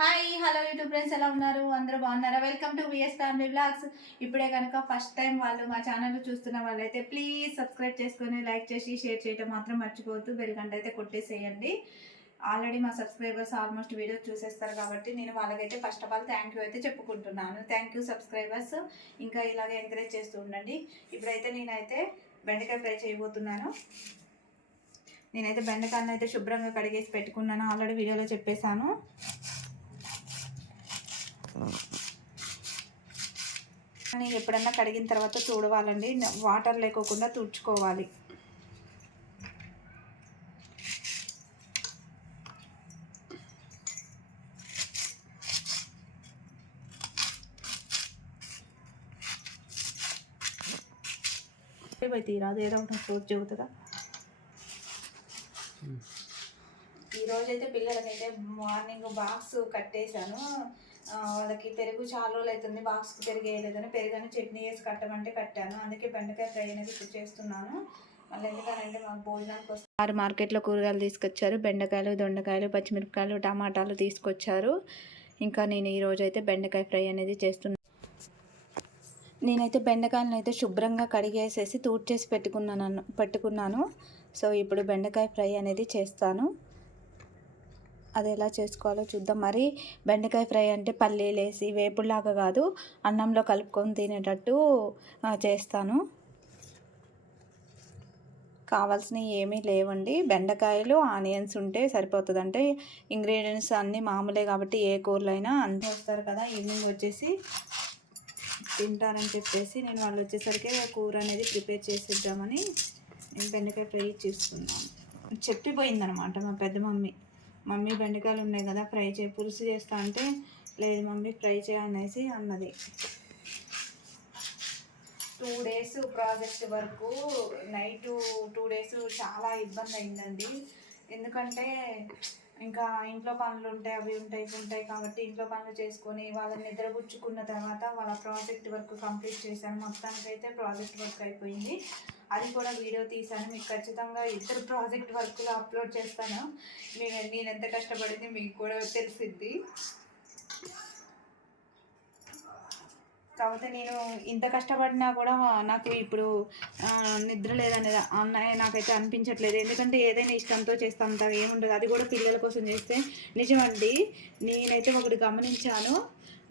Hi hello YouTube friends ఎలా ఉన్నారు? అందరూ బాగున్నారా? Welcome to VS family vlogs ఇప్పుడే కనుక ఫస్ట్ టైం వాళ్ళు మా ఛానల్ చూస్తున్న వాళ్ళైతే ప్లీజ్ సబ్స్క్రైబ్ చేసుకొని లైక్ చేసి షేర్ చేయడం మాత్రం మర్చిపోవద్దు. బెల్గంట అయితే కొట్టేసేయండి. ఆల్రెడీ మా సబ్స్క్రైబర్స్ ఆల్మోస్ట్ వీడియోస్ చూసేస్తారు కాబట్టి నేను వాళ్ళకైతే first of all thank you అయితే చెప్పుకుంటున్నాను. థ్యాంక్ యూ సబ్స్క్రైబర్స్ ఇంకా ఇలాగే ఎంకరేజ్ చేస్తూ ఉండండి. ఇప్పుడైతే నేనైతే బెండకాయ ఫ్రై చేయబోతున్నాను. నేనైతే బెండకాయలను అయితే శుభ్రంగా కడిగేసి పెట్టుకున్నాను. ఆల్రెడీ వీడియోలో చెప్పేశాను. కానీ ఎప్పుడన్నా కడిగిన తర్వాత చూడవాలండి వాటర్ లేకోకుండా తుడుచుకోవాలి. పోయి తీరాదు ఏదో ఒకటి రోజు చెబుతుందా? ఈరోజు అయితే పిల్లలకైతే మార్నింగ్ బాక్స్ కట్టేశాను. వాళ్ళకి పెరుగు చాలా రోజులు అవుతుంది బాక్స్కి పెరుగు వేయలేదని పెరుగని చట్నీ వేసి కట్టమంటే కట్టాను. అందుకే బెండకాయ ఫ్రై అనేది ఇప్పుడు చేస్తున్నాను. మళ్ళీ ఎందుకంటే మాకు భోజనానికి వస్తుంది వారు మార్కెట్లో కూరగాయలు తీసుకొచ్చారు బెండకాయలు దొండకాయలు పచ్చిమిరపకాయలు టమాటాలు తీసుకొచ్చారు. ఇంకా నేను ఈరోజు అయితే బెండకాయ ఫ్రై అనేది చేస్తున్నాను నేనైతే బెండకాయలను అయితే శుభ్రంగా కడిగేసేసి తూడ్చేసి పెట్టుకున్నాను పెట్టుకున్నాను. సో ఇప్పుడు బెండకాయ ఫ్రై అనేది చేస్తాను. అది ఎలా చేసుకోవాలో చూద్దాం. మరి బెండకాయ ఫ్రై అంటే పల్లీలు వేసి వేపుడులాగా కాదు అన్నంలో కలుపుకొని తినేటట్టు చేస్తాను. కావాల్సినవి ఏమీ లేవండి. బెండకాయలు ఆనియన్స్ ఉంటే సరిపోతుంది అంటే ఇంగ్రీడియంట్స్ అన్నీ మామూలే కాబట్టి ఏ కూరలైనా అంతే వస్తారు కదా. ఈవినింగ్ వచ్చేసి తింటారని చెప్పేసి నేను వాళ్ళు వచ్చేసరికి కూర అనేది ప్రిపేర్ చేసిద్దామని నేను బెండకాయ ఫ్రై చేసుకున్నాను. చెప్పిపోయిందనమాట మా పెద్ద మమ్మీ. మమ్మీ బెండకాయలు ఉన్నాయి కదా ఫ్రై చే పులుసు చేస్తా అంటే లేదు మమ్మీ ఫ్రై చేయనేసి అన్నది. టూ డేస్ ప్రాజెక్ట్ వరకు నైట్ టూ డేస్ చాలా ఇబ్బంది అయిందండి. ఎందుకంటే ఇంకా ఇంట్లో పనులు ఉంటాయి అవి ఉంటాయి ఉంటాయి కాబట్టి ఇంట్లో పనులు చేసుకొని వాళ్ళని నిద్రపుచ్చుకున్న తర్వాత వాళ్ళ ప్రాజెక్ట్ వర్క్ కంప్లీట్ చేశాను. మొత్తానికి అయితే ప్రాజెక్ట్ వర్క్ అయిపోయింది. అది కూడా వీడియో తీశాను. మీకు ఖచ్చితంగా ఇద్దరు ప్రాజెక్ట్ వర్క్లో అప్లోడ్ చేస్తాను. నేను నేను ఎంత కష్టపడింది మీకు కూడా తెలిసిద్ది. కాకపోతే నేను ఇంత కష్టపడినా కూడా నాకు ఇప్పుడు నిద్ర లేదనేది అన్నయ్య నాకైతే అనిపించట్లేదు. ఎందుకంటే ఏదైనా ఇష్టంతో చేస్తాంత ఏముండదు. అది కూడా పిల్లల కోసం చేస్తే నిజమండి. నేనైతే ఒకటి గమనించాను.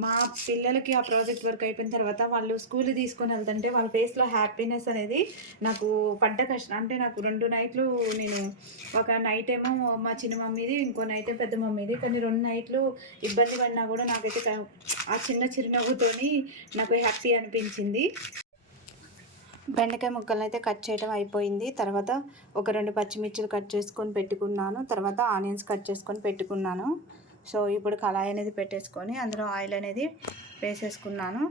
మా పిల్లలకి ఆ ప్రాజెక్ట్ వర్క్ అయిపోయిన తర్వాత వాళ్ళు స్కూల్ తీసుకొని వెళ్తుంటే వాళ్ళ ఫేస్లో హ్యాపీనెస్ అనేది నాకు పడ్డ కష్టం. అంటే నాకు రెండు నైట్లు నేను ఒక నైట్ ఏమో మా చిన్న మమ్మీది ఇంకో నైట్ పెద్ద మమ్మీది. కానీ రెండు నైట్లు ఇబ్బంది పడినా కూడా నాకైతే ఆ చిన్న చిరునవ్వుతోని నాకు హ్యాపీ అనిపించింది. బెండకాయ ముక్కలు అయితే కట్ చేయడం అయిపోయింది. తర్వాత ఒక రెండు పచ్చిమిర్చిలు కట్ చేసుకొని పెట్టుకున్నాను. తర్వాత ఆనియన్స్ కట్ చేసుకొని పెట్టుకున్నాను. సో ఇప్పుడు కళాయి అనేది పెట్టేసుకొని అందులో ఆయిల్ అనేది వేసేసుకున్నాను.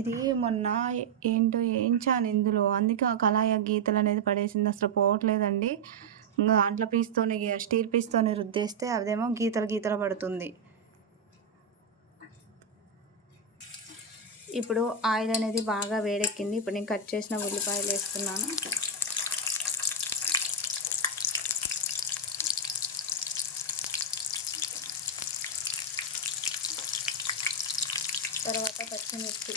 ఇది మొన్న ఏంటో ఏంచాను ఇందులో. అందుకే ఆ కళాయి ఆ గీతలు అనేది పడేసింది. అసలు పోవట్లేదండి. ఇంకా అంట్ల పీస్తోని స్టీల్ పీస్తోని రుద్దేస్తే అదేమో గీతలు గీతలు పడుతుంది. ఇప్పుడు ఆయిల్ అనేది బాగా వేడెక్కింది. ఇప్పుడు నేను కట్ చేసిన ఉల్లిపాయలు వేస్తున్నాను తర్వాత పచ్చిమిర్చి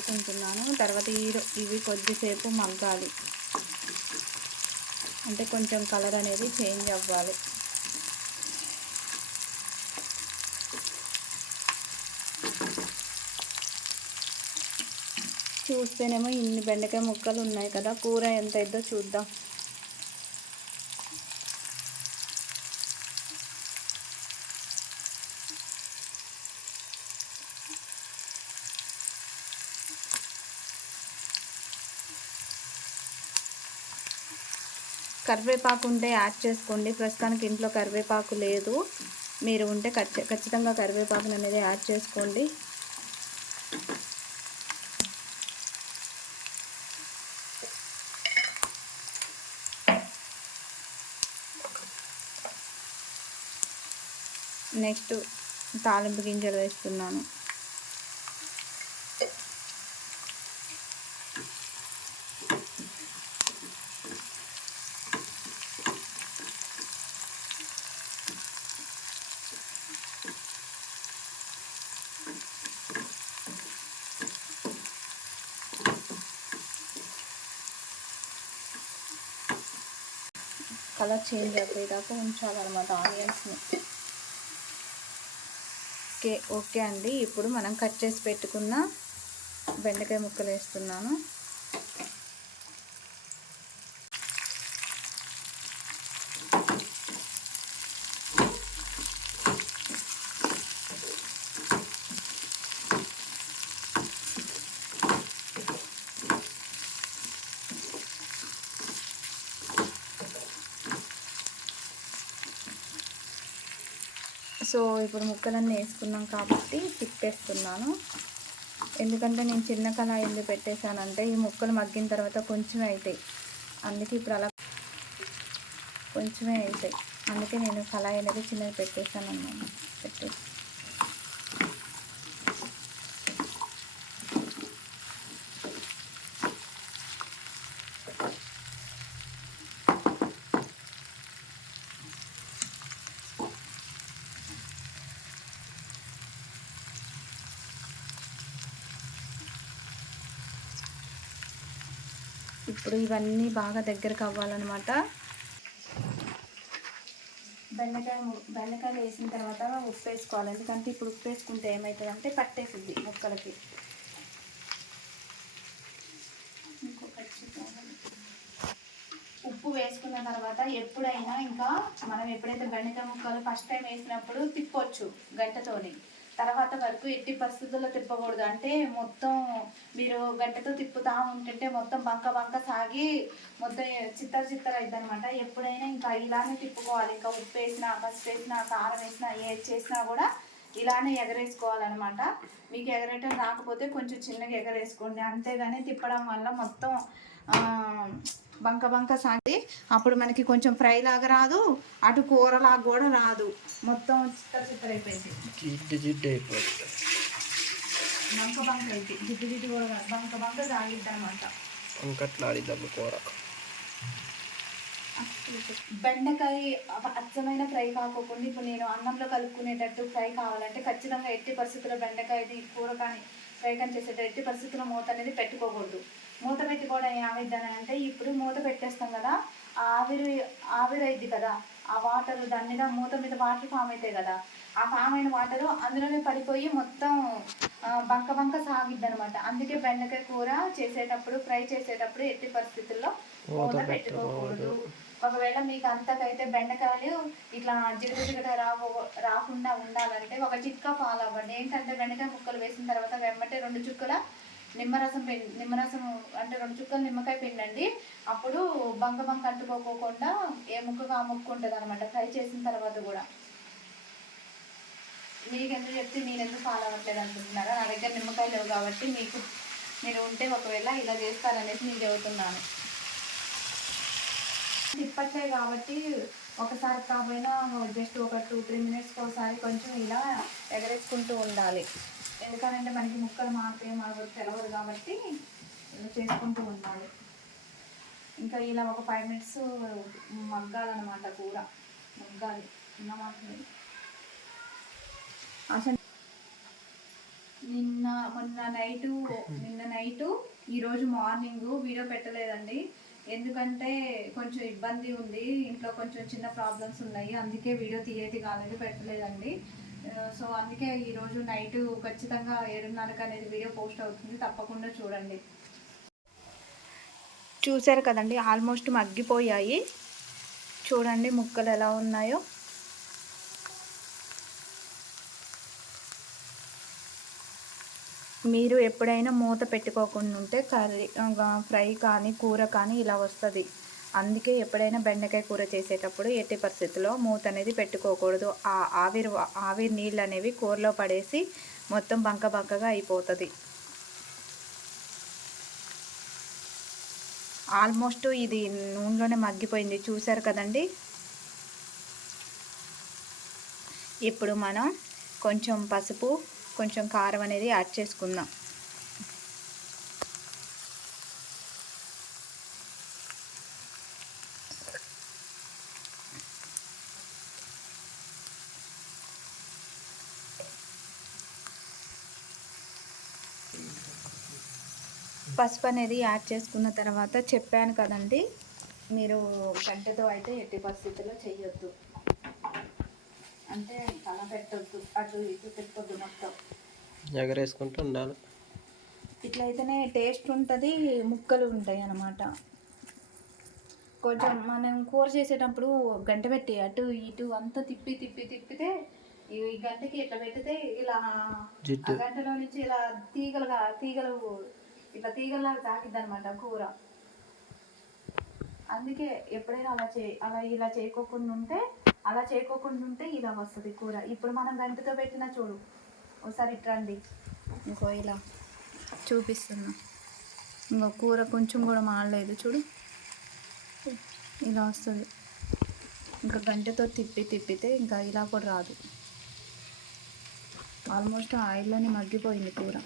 తిప్పుకుంటున్నాను తర్వాత ఇవి కొద్దిసేపు మగ్గాలి. అంటే కొంచెం కలర్ అనేది చేంజ్ అవ్వాలి. చూస్తేనేమో ఇన్ని బెండకాయ ముక్కలు ఉన్నాయి కదా. కూర ఎంత అయిద్దో చూద్దాం. కరివేపాకు ఉంటే యాడ్ చేసుకోండి. ప్రస్తుతానికి ఇంట్లో కరివేపాకు లేదు. మీరు ఉంటే ఖచ్చితంగా కరివేపాకును అనేది యాడ్ చేసుకోండి. నెక్స్ట్ తాలింపు గింజలు వేస్తున్నాను. కలర్ చేంజ్ అయిపోయేదాకా ఉంచాలన్నమాట ఆనియన్స్ని. ఓకే ఓకే అండి. ఇప్పుడు మనం కట్ చేసి పెట్టుకున్న బెండకాయ ముక్కలు వేస్తున్నాను. సో ఇప్పుడు ముక్కలన్నీ వేసుకున్నాం కాబట్టి తిప్పేస్తున్నాను. ఎందుకంటే నేను చిన్న కళాయి ఎందుకు పెట్టేశానంటే ఈ ముక్కలు మగ్గిన తర్వాత కొంచెమే అవుతాయి అందుకే ఇప్పుడు అలా కొంచెమే అవుతాయి అందుకే నేను కళాయి అనేది చిన్నది పెట్టేశాను అన్నాను పెట్టేసి ఇప్పుడు ఇవన్నీ బాగా దగ్గరకు అవ్వాలన్నమాట. బెండకాయ బెండకాయలు వేసిన తర్వాత ఉప్పు వేసుకోవాలి. ఎందుకంటే ఇప్పుడు ఉప్పు వేసుకుంటే ఏమవుతుంది అంటే ముక్కలకి. ఉప్పు వేసుకున్న తర్వాత ఎప్పుడైనా ఇంకా మనం ఎప్పుడైతే బెండకాయ ముక్కలు ఫస్ట్ టైం వేసినప్పుడు తిప్పొచ్చు గంటతోని. తర్వాత వరకు ఎట్టి పరిస్థితుల్లో తిప్పకూడదు. అంటే మొత్తం మీరు గంటతో తిప్పుతా ఉంటుంటే మొత్తం బంక బంక సాగి మొత్తం చిత్తర చిత్తర అవుతుంది అనమాట ఎప్పుడైనా ఇంకా ఇలానే తిప్పుకోవాలి. ఇంకా ఉప్పు వేసినా పసుపు వేసినా కారం వేసినా ఏది చేసినా కూడా ఇలానే ఎగరేసుకోవాలన్నమాట. మీకు ఎగరేయటం రాకపోతే కొంచెం చిన్నగా ఎగరేసుకోండి. అంతేగాని తిప్పడం వల్ల మొత్తం బంక బంక సాగి అప్పుడు మనకి కొంచెం ఫ్రై లాగా రాదు అటు కూరలాగా కూడా రాదు. మొత్తం చిత్తర అయిపోయింది. జిడ్డు జిడ్డు అయిపోతుంది బంక బంక అయితే జిడ్డు జిడ్డు కూడా కాదు బంక బంక సాగిద్ది అనమాట అంకట్లాడిద్దాము కూర. బెండకాయ అచ్చమైన ఫ్రై కాకోకుండా ఇప్పుడు నేను అన్నంలో కలుపుకునేటట్టు ఫ్రై కావాలంటే ఖచ్చితంగా ఎట్టి పరిస్థితుల్లో బెండకాయది కూర కానీ ఫ్రై కానీ చేసేటట్టు ఎట్టి పరిస్థితుల్లో మూత అనేది పెట్టుకోకూడదు. మూత పెట్టుకోవడం ఏమైద్దని అంటే ఇప్పుడు మూత పెట్టేస్తాం కదా ఆవిరి ఆవిరి అయింది కదా ఆ వాటర్ దాని మీద మూత మీద వాటర్ ఫామ్ అవుతాయి కదా ఆ ఫామ్ అయిన వాటర్ అందులోనే పడిపోయి మొత్తం బంక బంక సాగిద్ది అనమాట అందుకే బెండకాయ కూర చేసేటప్పుడు ఫ్రై చేసేటప్పుడు ఎట్టి పరిస్థితుల్లో మూత పెట్టుకోకూడదు. ఒకవేళ మీకు అంతకైతే బెండకాయలు ఇట్లా జిగట జిగట రావు రాకుండా ఉండాలంటే ఒక చిట్కా ఫాలో అవ్వండి ఏంటంటే బెండకాయ ముక్కలు వేసిన తర్వాత వెంబటే రెండు చుక్కల నిమ్మరసం పిండి నిమ్మరసం అంటే రెండు చుక్కలు నిమ్మకాయ పిండండి. అప్పుడు బంక బంక అంటుకోకుండా ఏ ముక్కగా ఆ ముక్క ఉంటుంది అనమాట ఫ్రై చేసిన తర్వాత కూడా. మీకు ఎందుకు చెప్తే నేను ఎందుకు ఫాలో అవ్వట్లేదు అనుకుంటున్నారా? నా దగ్గర నిమ్మకాయలు లేవు కాబట్టి మీకు మీరు ఉంటే ఒకవేళ ఇలా చేస్తారనేసి నేను చెబుతున్నాను. తిప్పట్లే కాబట్టి ఒకసారి కాకపోయినా జస్ట్ ఒక టూ త్రీ మినిట్స్కి ఒకసారి కొంచెం ఇలా ఎగరేసుకుంటూ ఉండాలి. ఎందుకనంటే మనకి ముక్కలు మాత్రమే మనకు తెలవదు కాబట్టి ఇలా చేసుకుంటూ ఉన్నాడు ఇంకా ఇలా ఒక ఫైవ్ మినిట్స్ మగ్గాలన్నమాట కూర. మగ్గాలి. అన్నమాట అసలు నిన్న మొన్న నైటు నిన్న నైటు ఈరోజు మార్నింగ్ వీడియో పెట్టలేదండి. ఎందుకంటే కొంచెం ఇబ్బంది ఉంది. ఇంట్లో కొంచెం చిన్న ప్రాబ్లమ్స్ ఉన్నాయి. అందుకే వీడియో తీయేది కాలేదు పెట్టలేదండి. సో అందుకే ఈరోజు నైట్ ఖచ్చితంగా ఏడున్నరకు అనేది వీడియో పోస్ట్ అవుతుంది. తప్పకుండా చూడండి. చూసారు కదండి ఆల్మోస్ట్ మగ్గిపోయాయి. చూడండి ముక్కలు ఎలా ఉన్నాయో. మీరు ఎప్పుడైనా మూత పెట్టుకోకుండా ఉంటే కర్రీ ఫ్రై కానీ కూర కానీ ఇలా వస్తుంది. అందుకే ఎప్పుడైనా బెండకాయ కూర చేసేటప్పుడు ఎట్టి పరిస్థితుల్లో మూత అనేది పెట్టుకోకూడదు. ఆ ఆవిరి ఆవిరి నీళ్ళు అనేవి కూరలో పడేసి మొత్తం బంక బంకగా అయిపోతుంది. ఆల్మోస్ట్ ఇది నూనెలోనే మగ్గిపోయింది. చూసారు కదండి? ఇప్పుడు మనం కొంచెం పసుపు కొంచెం కారం అనేది యాడ్ చేసుకుందాం. పసుపు అనేది యాడ్ చేసుకున్న తర్వాత చెప్పాను కదండి మీరు గంటతో అయితే ఎట్టి పరిస్థితుల్లో చేయొద్దు అంటే తల పెట్టొద్దు అటు ఇటు తిప్పొద్దు మొత్తం. ఎగరేసుకుంటూ ఉండాలి. ఇట్లయితేనే టేస్ట్ ఉంటుంది ముక్కలు ఉంటాయి అన్నమాట. కొంచెం మనం కూర చేసేటప్పుడు గంట పెట్టి అటు ఇటు అంతా తిప్పి తిప్పి తిప్పితే ఈ గంటకి ఇట్లా పెట్టితే ఇలా గంటలో నుంచి ఇలా తీగలుగా తీగలు ఇట్లా తీగల్లాగా తాకిద్ది అనమాట కూర. అందుకే ఎప్పుడైనా అలా చే అలా ఇలా చేయకోకుండా ఉంటే అలా చేయకోకుండా ఉంటే ఇలా వస్తుంది కూర. ఇప్పుడు మనం గంటతో పెట్టిన చూడు. ఒకసారి ఇట్రండి ఇంకో ఇలా చూపిస్తున్నా. ఇంకో కూర కొంచెం కూడా మాడలేదు చూడు. ఇలా వస్తుంది. ఇంకా గంటతో తిప్పి తిప్పితే ఇంకా ఇలా కూడా రాదు. ఆల్మోస్ట్ ఆయిల్లోనే మగ్గిపోయింది కూర.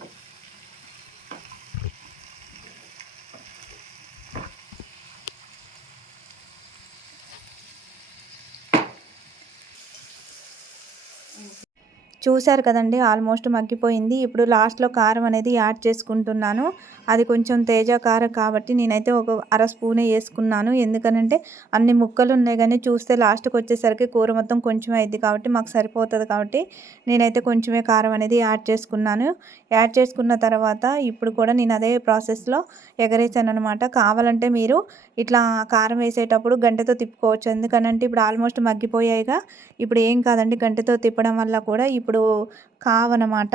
చూశారు కదండి ఆల్మోస్ట్ మగ్గిపోయింది. ఇప్పుడు లాస్ట్లో కారం అనేది యాడ్ చేసుకుంటున్నాను. అది కొంచెం తేజ కారం కాబట్టి నేనైతే ఒక అర స్పూనే వేసుకున్నాను. ఎందుకనంటే అన్ని ముక్కలు ఉన్నాయి కానీ చూస్తే లాస్ట్కి వచ్చేసరికి కూర మొత్తం కొంచెం అయింది కాబట్టి మాకు సరిపోతుంది కాబట్టి నేనైతే కొంచెమే కారం అనేది యాడ్ చేసుకున్నాను. యాడ్ చేసుకున్న తర్వాత ఇప్పుడు కూడా నేను అదే ప్రాసెస్లో ఎగరేసాను అనమాట కావాలంటే మీరు ఇట్లా కారం వేసేటప్పుడు గంటతో తిప్పుకోవచ్చు. ఎందుకనంటే ఇప్పుడు ఆల్మోస్ట్ మగ్గిపోయాయిగా. ఇప్పుడు ఏం కాదండి గంటతో తిప్పడం వల్ల కూడా ఇప్పుడు కావనమాట.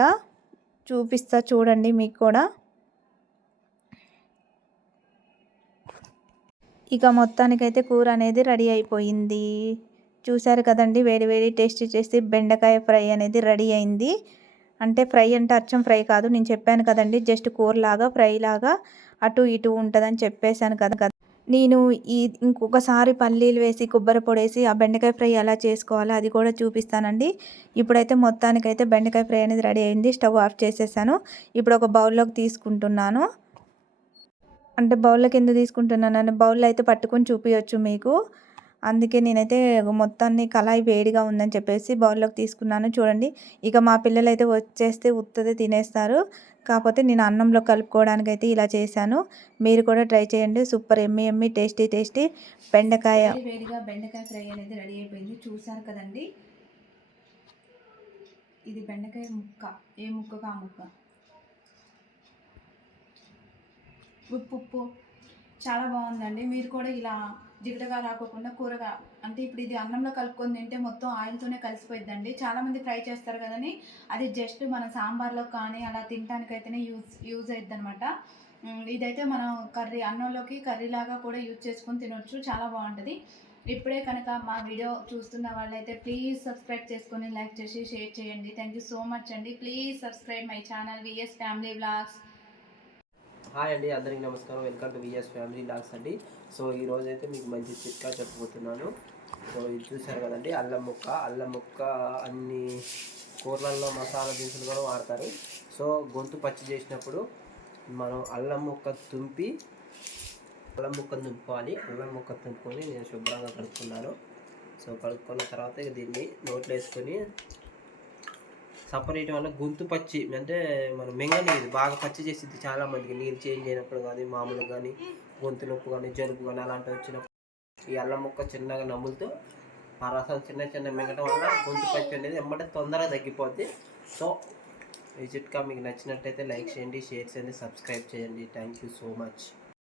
చూపిస్తా చూడండి మీకు కూడా. ఇక మొత్తానికైతే కూర అనేది రెడీ అయిపోయింది. చూశారు కదండి వేడి వేడి టేస్ట్ చేసి బెండకాయ ఫ్రై అనేది రెడీ అయింది. అంటే ఫ్రై అంటే అచ్చం ఫ్రై కాదు నేను చెప్పాను కదండి జస్ట్ కూరలాగా ఫ్రై లాగా అటు ఇటు ఉంటుందని చెప్పేశాను కదా. నేను ఈ ఇంకొకసారి పల్లీలు వేసి కొబ్బరి పొడి వేసి ఆ బెండకాయ ఫ్రై ఎలా చేసుకోవాలో అది కూడా చూపిస్తానండి. ఇప్పుడైతే మొత్తానికైతే బెండకాయ ఫ్రై అనేది రెడీ అయింది. స్టవ్ ఆఫ్ చేసేసాను. ఇప్పుడు ఒక బౌల్లోకి తీసుకుంటున్నాను. అంటే బౌల్లోకి ఎందుకు తీసుకుంటున్నాను బౌల్లో అయితే పట్టుకొని చూపించవచ్చు మీకు. అందుకే నేనైతే మొత్తాన్ని కళాయి వేడిగా ఉందని చెప్పేసి బౌల్లోకి తీసుకున్నాను. చూడండి. ఇక మా పిల్లలు అయితే వచ్చేస్తే ఉత్తదే తినేస్తారు. కాకపోతే నేను అన్నంలో కలుపుకోవడానికి అయితే ఇలా చేశాను. మీరు కూడా ట్రై చేయండి. Super yummy yummy tasty tasty బెండకాయ. వేడిగా బెండకాయ ఫ్రై అనేది రెడీ అయిపోయింది. చూసారు కదండి? ఇది బెండకాయ ముక్క. ఏ ముక్క కా ముక్క? ఉప్పు ఉప్పు. చాలా బాగుందండి. మీరు కూడా ఇలా జిగటగా రాకోకుండా కూరగా అంటే ఇప్పుడు ఇది అన్నంలో కలుపుకొని తింటే మొత్తం ఆయిల్తోనే కలిసిపోయిద్దండి. చాలామంది ఫ్రై చేస్తారు కదని అది జస్ట్ మన సాంబార్లో కానీ అలా తినడానికైతేనే యూజ్ యూజ్ అవుతుంది అనమాట ఇదైతే మనం కర్రీ అన్నంలోకి కర్రీ లాగా కూడా యూజ్ చేసుకొని తినొచ్చు. చాలా బాగుంటుంది. ఇప్పుడే కనుక మా వీడియో చూస్తున్న వాళ్ళైతే ప్లీజ్ సబ్స్క్రైబ్ చేసుకొని లైక్ చేసి షేర్ చేయండి. థ్యాంక్ యూ సో మచ్ అండి. Please subscribe my channel VS family blogs hi అండి అందరికీ నమస్కారం. Welcome to VS family logs అండి. సో ఈ రోజైతే మీకు మంచి చిట్కా చెప్పబోతున్నాను. సో ఇది చూసారు కదండి అల్లం ముక్క. అల్లం ముక్క అన్ని కూరలలో మసాలా దినుసులు కూడా వాడతారు. సో గొంతు పచ్చి చేసినప్పుడు మనం అల్లం ముక్క తుంపి అల్లం ముక్క తుంపాలి అల్లం ముక్క తుంపుకొని నేను శుభ్రంగా కడుక్కున్నాను. సో కడుక్కున్న తర్వాత ఇక దీన్ని నోట్లో వేసుకొని సపరేట్ వల్ల గొంతు పచ్చి అంటే మనం మెంగనీరు బాగా పచ్చి చేసింది చాలా మందికి. నీరు చేంజ్ అయినప్పుడు కానీ మామూలుగా కానీ గొంతు నొప్పి కానీ జలుబు కానీ అలాంటివి వచ్చినప్పుడు ఈ అల్లం ముక్క చిన్నగా నమ్ములుతూ ఆ రసం చిన్న చిన్న మింగటం వల్ల గొంతు పచ్చి అనేది ఎమ్మటే తొందరగా తగ్గిపోద్ది. సో ఈ చిట్కా మీకు నచ్చినట్టయితే లైక్ చేయండి షేర్ చేయండి సబ్స్క్రైబ్ చేయండి. Thank you so much